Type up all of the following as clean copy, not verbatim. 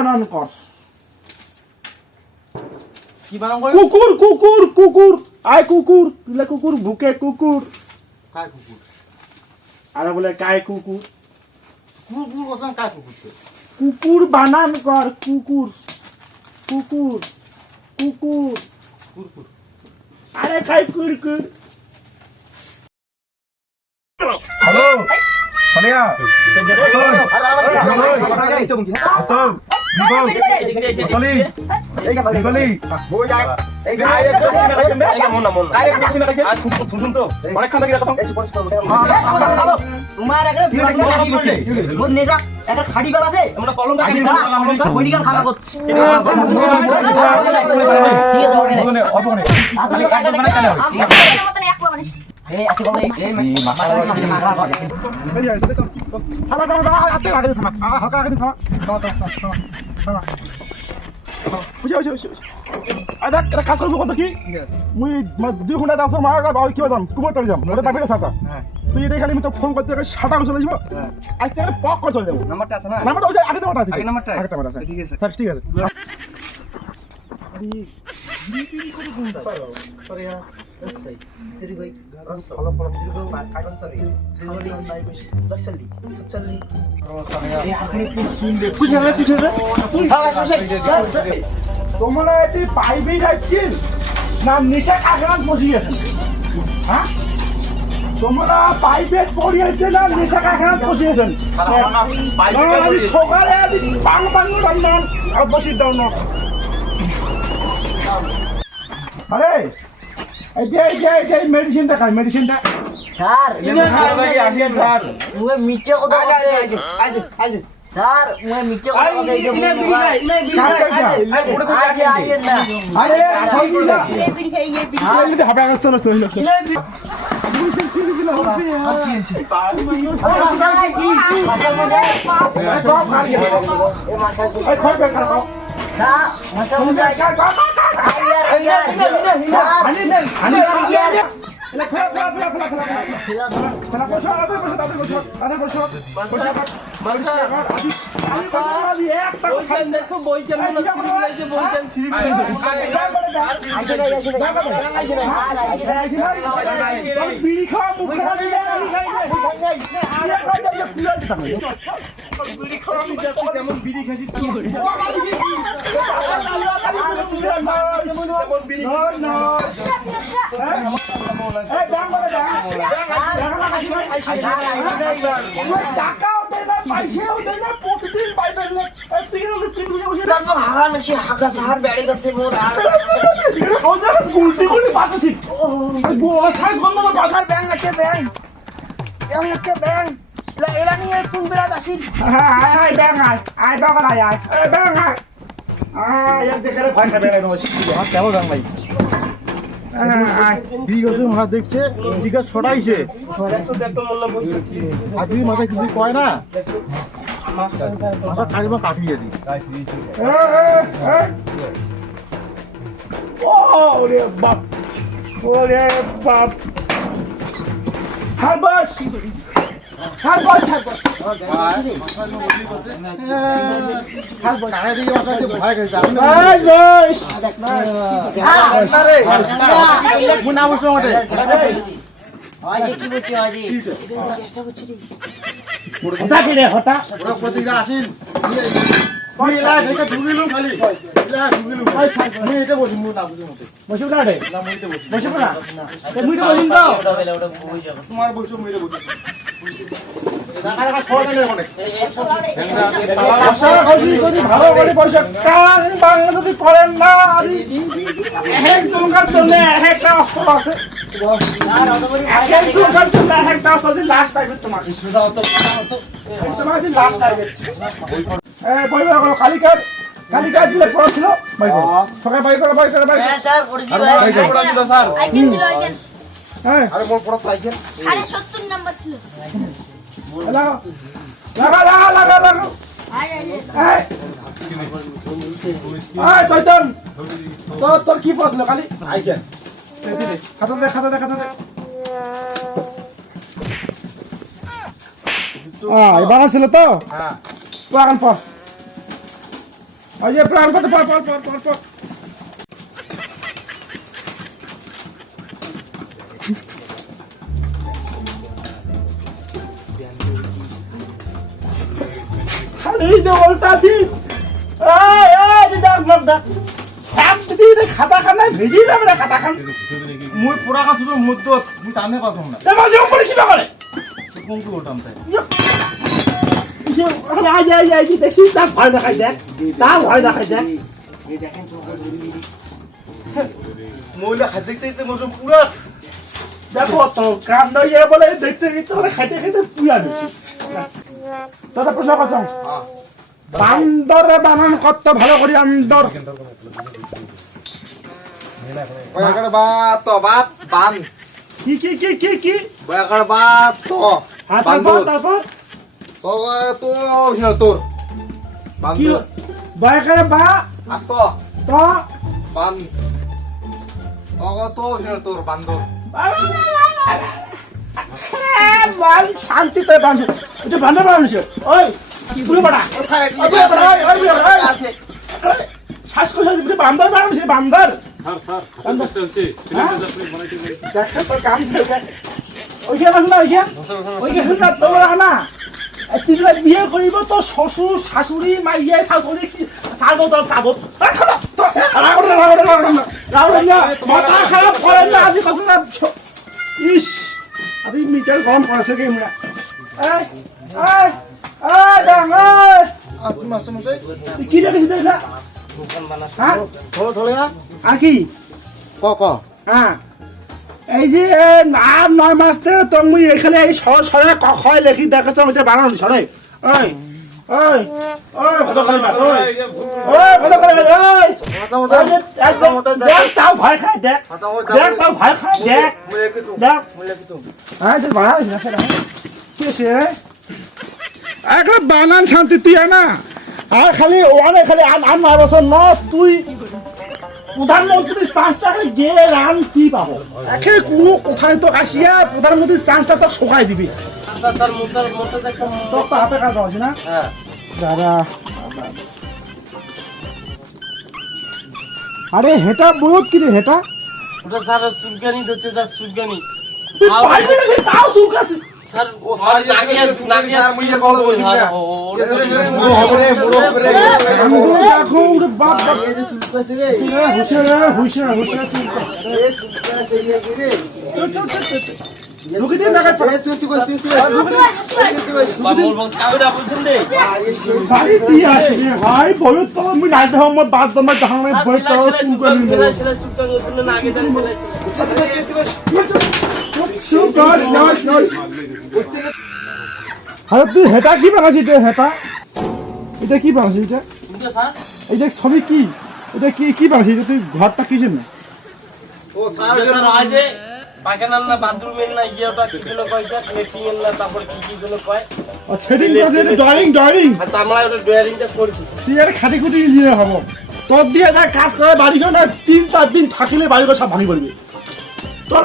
বানান কর। কি বানান করে? কুকুর কুকুর কুকুর আয় কুকুর বলে কুকুর ভুকে কুকুর কায় কুকুর? আরে বলে কায় কুকুর কুকুর বলছেন কায় কুকুর? কুকুর বানান কর কুকুর কুকুর কুকুর কুকুর আরে কায় কুকুর। হ্যালো সালিয়া তোমার একটা নেজা একটা খাড়ি বেলা আছে আমরা কলমটা কাটি না বলিগান খাওয়া করছি ঠিক আছে এই আসি বলে এই মাগরা করে থামা থামা থামা আতে আগে থামা হালকা আগে থামা থামা থামা বুঝে বুঝে বুঝে আদা এটা কাজ করব কত কি মুই 2 ঘন্টা দাস মার আর কি বাজাম কুমার চলে যাম ওটা পাবিটা সাকা তুই এটা খালি তো ফোন করতে সাটা চলে যাব আজ থেকে পক করে চলে যাব নাম্বারটা আছে না নাম্বারটা ওই আগে নাম্বারটা আছে আগে নাম্বারটা আছে ঠিক আছে ঠিক আছে তোমরা এটি পাইবেই যাচ্ছেন না নেশা কাকড়াত বসে গেছে হ্যাঁ তোমরা পাইপে পড়িয়েছে না নেশা কাকড়াত বসে গেছেন সকালে পাং পাং রান্নান আর বসে দাও না আরে এই যে মেডিসিনটা খাই মেডিসিনটা স্যার স্যার মুয়ে মিচে কথা বলছে আজ স্যার মুয়ে মিচে কথা বলছে এই যে আজ না আরে এমনিতে হবে আগস্ট না হইলো দেখছে জিজ্ঞাসা ছড়াইছে আজকে মাথায় কিছু কয় না মাথা কাটিমা কাটিয়েছি ওরে বাপ ওরে বাপ সারবাস সারবাস আসেন তোমার বসে যদি করেন না একজনকার জন্য একটা অস্ত্র আছে একটা অস্ত্র লাস্ট পাইবে তোমাকে তোমাকে লাস্ট পাইবে কালিকার কালিকার দিলে পড়াছিল সকাল বাই করে স্যার করেছি স্যার হ্যাঁ আরে মোর পড়া পাইছেন আরে 70 নাম্বার ছিল লাগা লাগা লাগা লাগা আয় শয়তান তোর কি পড়াছিল খালি আইকেন খাতা দে বাগান ছিল তো হ্যাঁ বাগান পর ওই যে প্রাণ কত পর পর পর পর পর খালি যে বলতাছি খাতা খানা ভেজে যাবে না খাতা খান মুই পুরা কাছে মধ্য মুই জানতে পারছো না করে কি করে কোন কি ওটাম তাই দেখি তা ভয় দেখাই দেখ তা ভয় দেখাই দেখ মহিলা খাদ্য দেখতে মোর পুরা দেখো তো কান্ড ইয়ে বলে দেখতে দেখতে বলে খাইতে খাইতে পুয়া দিচ্ছি তোরা প্রশ্ন করছ বান্দরে বানান কত ভালো করি আন্দর বয়াকার বাত বাত বান কি কি কি কি কি বয়াকার বাত তো তারপর তারপর তো তো তোর কি বান্দর বয়কারে বা আত তো বান তো তোর বান্দর মান শান্তিতে বাঁধো এটা বান্দর মানুষ ওই পুরো বড়া শ্বাস কোথায় দিবি বান্দর মানুষ বান্দর দেখা তোর কাম ওইখানে আছে না ওইখানে না তোর না তিনটা বিয়ে করিব তো শ্বশুর শাশুড়ি মাইয়া শাশুড়ি সাগো তো সাগো মাথা খারাপ করেন না আজি কথা না ইস আজি মিটার গরম করেছে কি আমরা এই এই এই ডাং এই কি মাস্টার মশাই কি দেখেছিস এটা হ্যাঁ থোড়া থোড়া আর কি ক ক হ্যাঁ এই যে আর 9 মাস থেকে তুমি এখানে এই সরে কখয় লেখি দেখেছ ওইটা বানানো সরে ওই ওই ওই কত করে মাস ওই কত করে ওই একদম দেখ তাও ভয় খায় দেখ দেখ তাও ভয় খায় দেখ দেখ হ্যাঁ যে বানা কি সে একটা বানান শান্তি তুই না আর খালি ওখানে খালি আর 9 বছর ন তুই প্রধানমন্ত্রীর চান্সটাকে গিয়ে রান কি পাবো একে কোনো কোথায় তো আসিয়া প্রধানমন্ত্রীর চান্সটা তো শোকাই দিবি তোর তো হাতে কাজ আছে না দাদা আরে হেটা বহুত কি রে হেটা ওটা স্যার চুলকানি হচ্ছে স্যার চুলকানি তুই পাই করে সে তাও সুকাছি স্যার ও স্যার নাগিয়া মুই যে কল বলছিস না বুড়ো হবে রে বুড়ো হবে রে আমি তো দেখো ওরে বাপ বাপ হুশিয়ার হুশিয়ার হুশিয়ার রুকি দে মেঘাট পড়ে কাবিরা বলছেন রে বাড়ি দিয়ে আসি ভাই বলো তো আমি নাই দেখো আমার বাদ দমা ধানে বই তো চুলকানি চুলকানি জন্য নাগে দাঁড়িয়ে আরে তুই হেটা কি বানাছিস তুই হেটা এটা কি বানাছিস এটা স্যার এটা ছবি কি এটা কি কি বানাছিস তুই ঘরটা কি জন্য ও স্যার স্যার আজে পায়খানার না বাথরুমের না ইয়েটা কি জন্য কয়টা ফ্লেটিং এর না তারপর কি কি জন্য কয় আর সেটিং করছিস ড্রয়িং ড্রয়িং আর আমরা ওটা ডয়ারিংটা করছি তুই আর খাটি খুটি দিয়ে হবো তোর দিয়ে যা কাজ করে বাড়ি ঘর না 3-4 দিন থাকিলে বাড়ি ঘর সব ভাঙি পড়বি তোর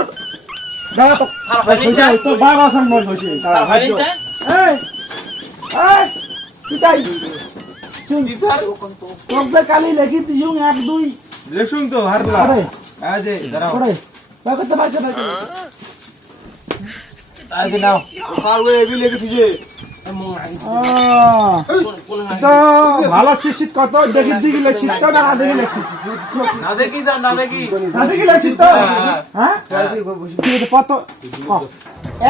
দাঁড়া তো স্যার হয়নি হইছে তো বাবা আসাম নয় হইছে স্যার হয়নি এই এই তুই শুন স্যার তোকে কালি লেখি দিছু 1-2 লেখুন তো হারলা আরে আজে দাঁড়াও করে বাবা তো বাচ্চা বাচ্চা আজে নাও স্যার ওই এবি লিখে দিছে তো ভালো শিক্ষিত কত দেখি দিকে লেখি তো না দেখি লেখি না দেখি স্যার না দেখি না দেখি লেখি তো হ্যাঁ কি রে কত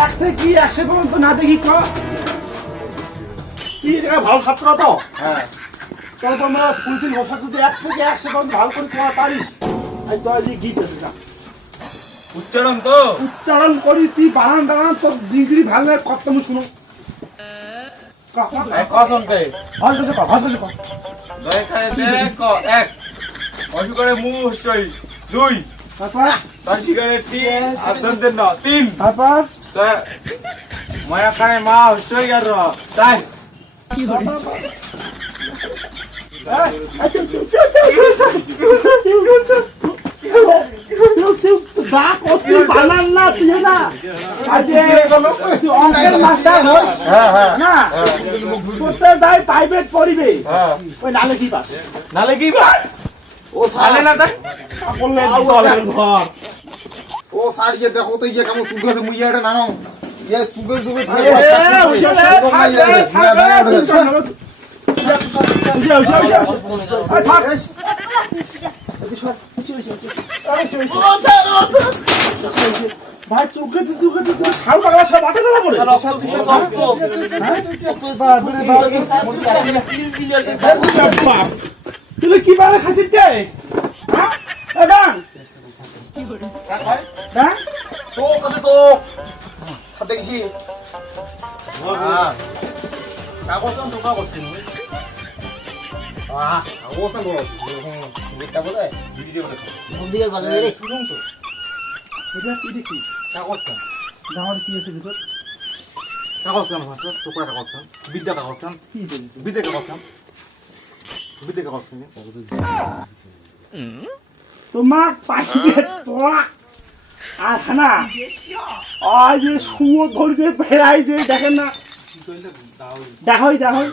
এক থেকে কি 100 পর্যন্ত না দেখি ক কি রে ভালো ছাত্র তো হ্যাঁ তাহলে তোমরা ফুলফিল কথা যদি 1 থেকে 100 পর্যন্ত ভালো করে পড়া পারিস এই তো এই গীত আছে না উচ্চারণ তো উচ্চারণ করি তুই বানান বানান তো ডিগ্রি ভালো কত তুমি শুনো কসম কে ভালো করে ভালো করে দয়খানে দেখ এক অসুকারে মু হইছই 2 তারপর তার শিকারে টি আর দন্তের ন 3 তারপর মায়া খানে মা হইছই আর 4 দাঁড়া যা করতে বানান না তুই না আজ তুই অঙ্কের মাস্টার হস না তোতে যাই প্রাইভেট পড়িবে ওই নালে কি পাস নালে কি ভাই ও স্যার নালে না তাই বললে দলের ঘর ও স্যার ইয়ে দেখো তো ইয়ে কেমন সুগার মুই এটা নানো ইয়ে সুগার সুগার ভাই সুগত সুগত খাও লাগা সব বাটে গলা পড়ে তুই কি বারে খাসিস কে হ্যাঁ এবাং হ্যাঁ তো কাছে তো হাতে গেছি হ্যাঁ কাগজন তো কাগজন কাগজন বড় এটা বলে ভিডিও বলে বন্দিকে ভালো রে শুনুন তো এটা কি দেখি কাগজ কান দাঁড় কি আছে ভিতর কাগজ কান মাত্র টুকরা কাগজ কান বিদ্যা কাগজ কান কি বলিস বিদ্যা কাগজ কান বিদ্যা কাগজ কান তোমার পাশে তোরা আর না আজ যে শুয়ো ধরতে ফেরাই যে দেখেন না দেখাই দেখাই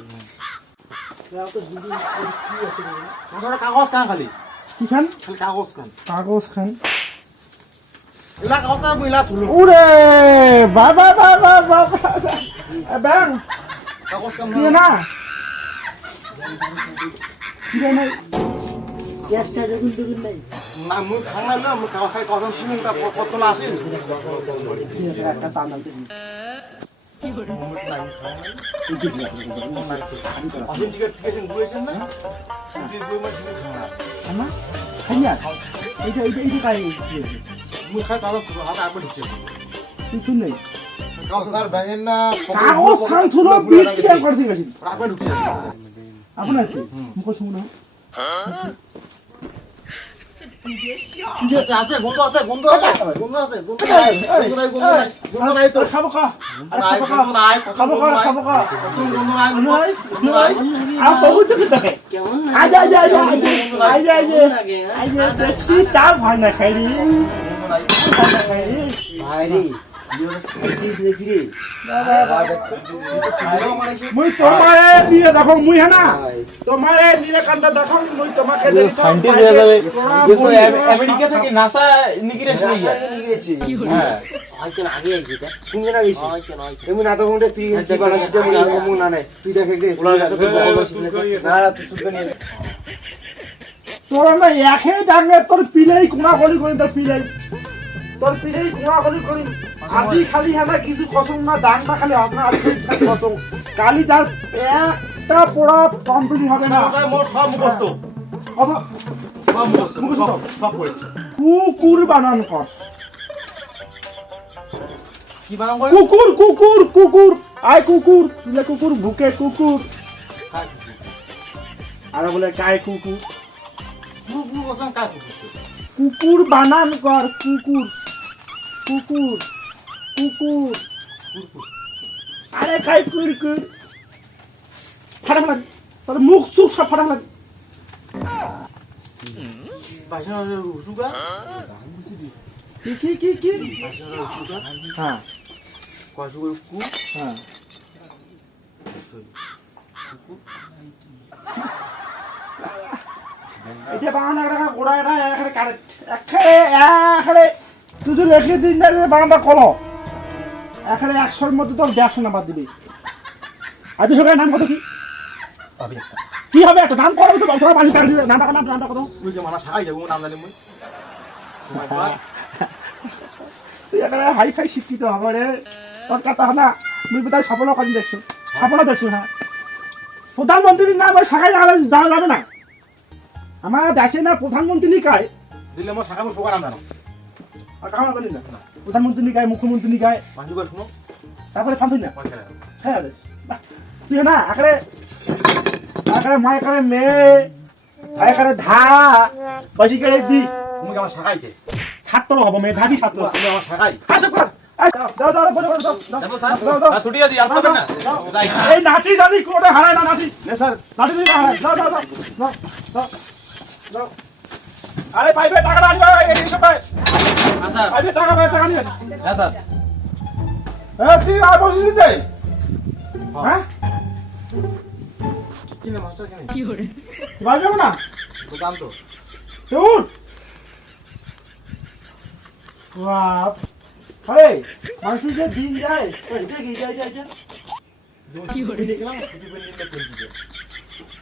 কাগজ কান খালি কি খান খালি কাগজ কান কাগজ খান এলা কাগজ কান বইলা তুলো ওরে বাবা বাবা বাবা ব্যাং কাগজ কান দিয়ে না দিয়ে নাই গ্যাসটা দেখুন দেখুন নাই না মুই খানা না মুই কাগজ খালি কাগজ তুলুটা কত না আসে একটা টান আনতে আপনি টিকেট টিকেশন ঘুরেছেন না বই মা টিকেট খানা না খাইয়া এইটা এইটা এইটা খাই মুই খাই কাগজ হাতে আপনি ঢুকছে কিছু নেই কাগজ স্যার ব্যাঙের না কাগজ খান থুলো বিক্রি করে দিয়েছি আপনি ঢুকছে আপনার কি মুখ শুনো আচ্ছা আছে গন্ধ আছে গন্ধ আছে গন্ধ আছে গন্ধ নাই গন্ধ নাই গন্ধ নাই গন্ধ নাই তো খাবো খা নাই গন্ধ নাই খাবো খা খাবো খা গন্ধ নাই গন্ধ নাই আর সবুজ থেকে দেখে কেমন না আজ আজ আজ আজ আজ আজ দেখছি তার ভয় না খাইরি ভাইরি ইওর সাইজ দেখি রে মুই তোমারে নিয়ে দেখো মুই হ্যাঁ তোমারে নিয়ে কান্ডা দেখো মুই তোমাকে সাইন্টিস্ট হয়ে যাবে আমেরিকা থেকে নাসা নিগিরেছে নিগেছি হ্যাঁ আইছেন আগে আইছি তা কোন জায়গা গেছি আইছেন আইছেন এমন না তো কোনটা তুই কি করা সেটা মনে হয় মন না নাই তুই দেখে দে না না তুই সুদ নিয়ে তোরা না একে ডাঙ্গে তোর পিলেই কোনা গলি করে তোর পিলেই কোনা গলি করি আজি খালি হ্যাঁ কিছু কসম না ডাংটা খালি হাত না আজি খালি কসম কালি যার একটা পোড়া কমপ্লিট হবে না মোর সব মুখস্থ কথা সব মুখস্থ সব পড়ে কুকুর বানান কর কি বানাম করে কুকুর কুকুর কুকুর আয় কুকুর তুলে কুকুর ভুকে কুকুর আর বলে কায় কুকুর পুরো পুরো কথা কাজ কুকুর বানান কর কুকুর কুকুর কুকুর আরে কাই কুকুর ফাটা লাগে তোর মুখ সুখ সব ফাটা লাগে ভাষা রুসুগা কি কি কি কি হ্যাঁ কসুগা কু হ্যাঁ এটা বাংলা একটা গোড়া এটা এখানে কারেক্ট এখানে তুই যদি রেখে দিন না বাংলাটা কলো এখানে 100-এর মধ্যে তোর 150 নাম্বার দিবি আজ সকালে নাম কত কি পাবি কি হবে একটা নাম করো তো তোরা পানি কাটি নামটা কত তুই যে মানা সাহাই যাবো নাম জানি মুই তুই এখানে হাই ফাই শিক্ষিত হবে রে তোর কথা না মুই বোধহয় সফল কাজ দেখছো হ্যাঁ প্রধানমন্ত্রীর নাম ওই শাখায় যাওয়া যাবে না আমার দেশে না প্রধানমন্ত্রী কায় দিলে মোর শাখা মোর সুগার নাম জানো আর কামা বলি না প্রধানমন্ত্রী গায় মুখ্যমন্ত্রী গায় পাঁচবার শুনো তারপরে শান্তি না পয়সা হ্যাঁ তুই না এখানে মা এখানে মেয়ে এখানে ধা বসি করে দি তুমি আমার শাখাইতে ছাত্র হবো মেয়ে ধাবি ছাত্র তুমি আমার শাখাই আচ্ছা কর ছুটি আছে আর পাবেন না এই নাতি জানি কোটে হারায় না নাতি নে স্যার নাতি দিই হারায় যাও আরে পাইবে টাকাটা আনবে এই সবাই হ্যাঁ স্যার আরে টাকা নিয়ে হ্যাঁ স্যার তুই আর বসিস দে হ্যাঁ কিনে মাস্টার কিনে বাড়ি যাবো না তো দাম তো উঠ বাপ আরে মানুষের যে দিন যায়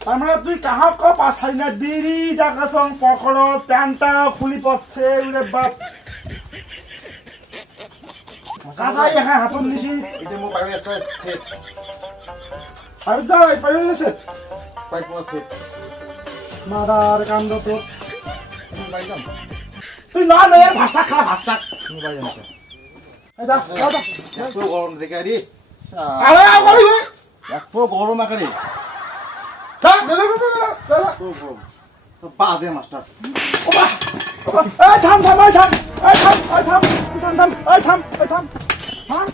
তার মানে তুই কাহা ক পাঁচ সারি না বিড়ি ডাকাসং পকড় প্যান্টটা খুলি পড়ছে ওরে বাপ কাকাই হ্যাঁ হাতন নিছি এটা মো পাইবে একটা সেট আর যাই পাইবে গেছে পাইব সেট মাদার কান্দ তোর তুমি পাইলাম তুই না এর ভাষা খা ভাষা তুমি পাইলাম এই যা যা এত গরম দেখে আরে আরে আর বলিবে এত গরম আকারে যা দে তো গরম তো বাজে মাস্টার এই থাম হ্যাঁ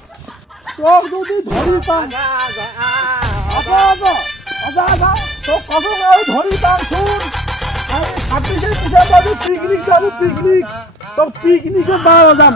তোর যদি ধরি পান তো কত ধরি পান শুন আমি 26 ডিসেম্বর পিকনিক যাবো তো পিকনিকের দাঁড়া যান